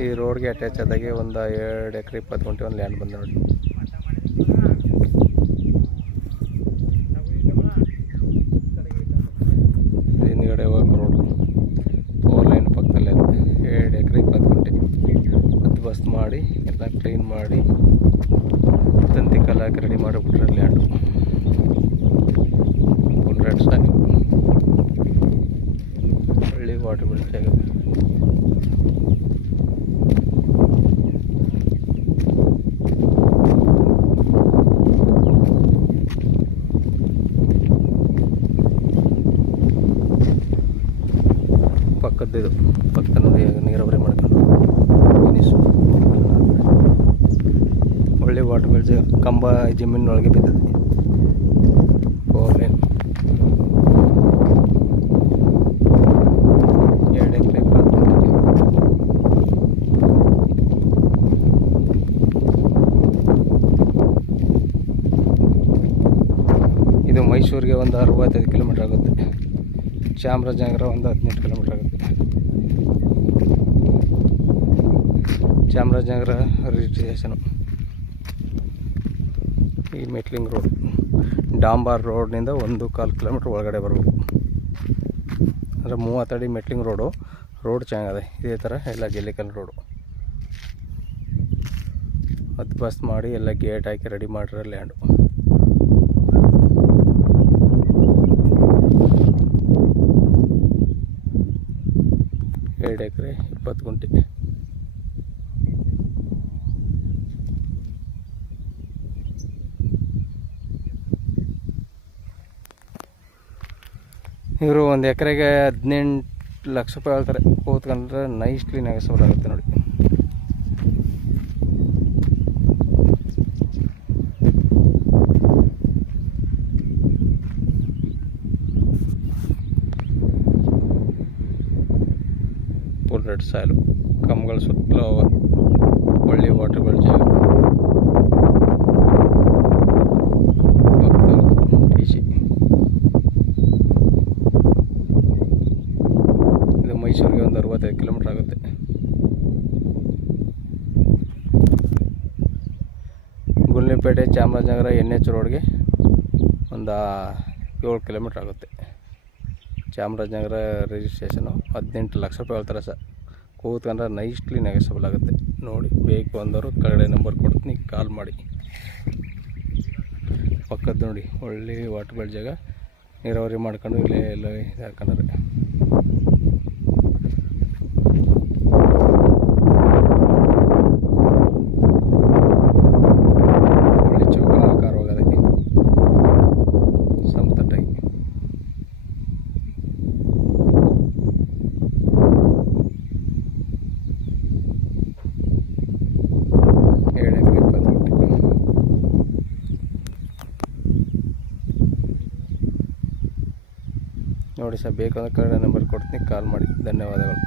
ಈ ರೋಡ್ಗೆ ಅಟ್ಯಾಚ್ ಆದಾಗೆ ಒಂದು 2 ಎಕರೆ 20 ಗುಂಟೆ ಒಂದು ಲ್ಯಾಂಡ್ ಬಂದ ನೋಡಿ. ಹಿಂದ್ಗಡೆ ಹೋಗಿ ರೋಡ್ 4 ಲೈನ್ ಪಕ್ಕದಲ್ಲೇ 2 ಎಕರೆ 20 ಗುಂಟೆ ಹತ್ತು ಬಸ್ ಮಾಡಿ ಎಲ್ಲ ಕ್ಲೀನ್ ಮಾಡಿ ತಂತಿ ಕಲ್ಲು ಹಾಕಿ ರೆಡಿ ಮಾಡಿಬಿಟ್ರೆ ಲ್ಯಾಂಡು ಫುಲ್ ರೆಡ್ ಸಾಯಿಲ್ ಒಳ್ಳೆ ವಾಟರ್ ಜಾಗ. ಪಕ್ಕದ್ದು ಪಕ್ಕ ನೋಡಿ ನೀರಾವರಿ ಮಾಡ್ಕೊಂಡು ಒಳ್ಳೆ ವಾಟರ್ ಬೆಳ್ಸ್ ಕಂಬ ಜಮೀನಿನೊಳಗೆ ಬಿದ್ದದೆ. 4 ಲೈನ್ 2 ಎಕರೆ 20 ಗುಂಟೆ. ಇದು ಮೈಸೂರಿಗೆ ಒಂದು 65 ಕಿಲೋಮೀಟ್ರ್ ಆಗುತ್ತೆ. ಚಾಮರಾಜನಗರ ಒಂದು 18 ಕಿಲೋಮೀಟ್ರ್ ಆಗುತ್ತೆ. ಚಾಮರಾಜನಗರ ರಿಜಿಸ್ಟ್ರೇಷನು. ಈ ಮೆಟ್ಲಿಂಗ್ ರೋಡ್ ಡಾಂಬಾರ್ ರೋಡ್ನಿಂದ 1.25 ಕಿಲೋಮೀಟ್ರ್ ಒಳಗಡೆ ಬರಬೇಕು. ಅಂದರೆ 30 ಅಡಿ ಮೆಟ್ಲಿಂಗ್ ರೋಡ್ ಚೆನ್ನಾಗಿದೆ. ಇದೇ ಥರ ಎಲ್ಲ ಜಲ್ಲಿಕಲ್ ರೋಡು 10 ಬಸ್ ಮಾಡಿ ಎಲ್ಲ ಗೇಟ್ ಹಾಕಿ ರೆಡಿ ಮಾಡಿರೋ ಲ್ಯಾಂಡು. ಎರಡು ಎಕರೆ 20 ಗುಂಟೆ. ಇವರು 1 ಎಕರೆಗೆ 18 ಲಕ್ಷ ರೂಪಾಯಿ ಹೇಳ್ತಾರೆ. ಕೂತ್ಕೊಂಡ್ರೆ ನೈಸ್ಲಿ ನೆಗೆಸಬಲ್ ಆಗುತ್ತೆ ನೋಡಿ. ಫುಲ್ ರೆಡ್ ಸಾಯಿಲು ಕಂಬಗಳ ಸುತ್ತಲೂ ಒಳ್ಳೆ ವಾಟರ್ ಬೆಳ್ಸ್ ಜಾಗ. ಇದು ಮೈಸೂರಿಗೆ ಒಂದು 65 ಕಿಲೋಮೀಟ್ರ್ ಆಗುತ್ತೆ. ಗುಂಡ್ಲುಪೇಟೆ ಚಾಮರಾಜನಗರ NH ರೋಡ್ಗೆ ಒಂದು 7 ಕಿಲೋಮೀಟ್ರ್ ಆಗುತ್ತೆ. ಚಾಮರಾಜನಗರ ರಿಜಿಸ್ಟ್ರೇಷನು 18 ಲಕ್ಷ ರೂಪಾಯಿ ಹೇಳ್ತಾರೆ ಸರ್. ಕೂತ್ಕೊಂಡ್ರೆ ನೈಸ್ಲಿ ನೆಗೆಸಬಲ್ ಆಗುತ್ತೆ ನೋಡಿ. ಬೇಕು ಅಂದವರು ಕೆಳಗಡೆ ನಂಬರ್ ಕೊಡ್ತೀನಿ, ಕಾಲ್ ಮಾಡಿ. ಪಕ್ಕದ್ದು ನೋಡಿ ಒಳ್ಳೆ ವಾಟರ್ ಬೆಳ್ಸ್ ಜಾಗ. ನೀರಾವರಿ ಮಾಡ್ಕೊಂಡು ಇಲ್ಲೇ ಎಲ್ಲ ಇದು ಹಾಕೊಂಡ್ರೆ ಒಳ್ಳೆ ಚೌಕ ಆಕಾರವಾಗದೆ ಸಮತಟ್ಟಾಗಿ. ನೋಡಿ ಸರ್, ಬೇಕಾದ ಕಡೆ ನಂಬರ್ ಕೊಡ್ತೀನಿ, ಕಾಲ್ ಮಾಡಿ. ಧನ್ಯವಾದಗಳು.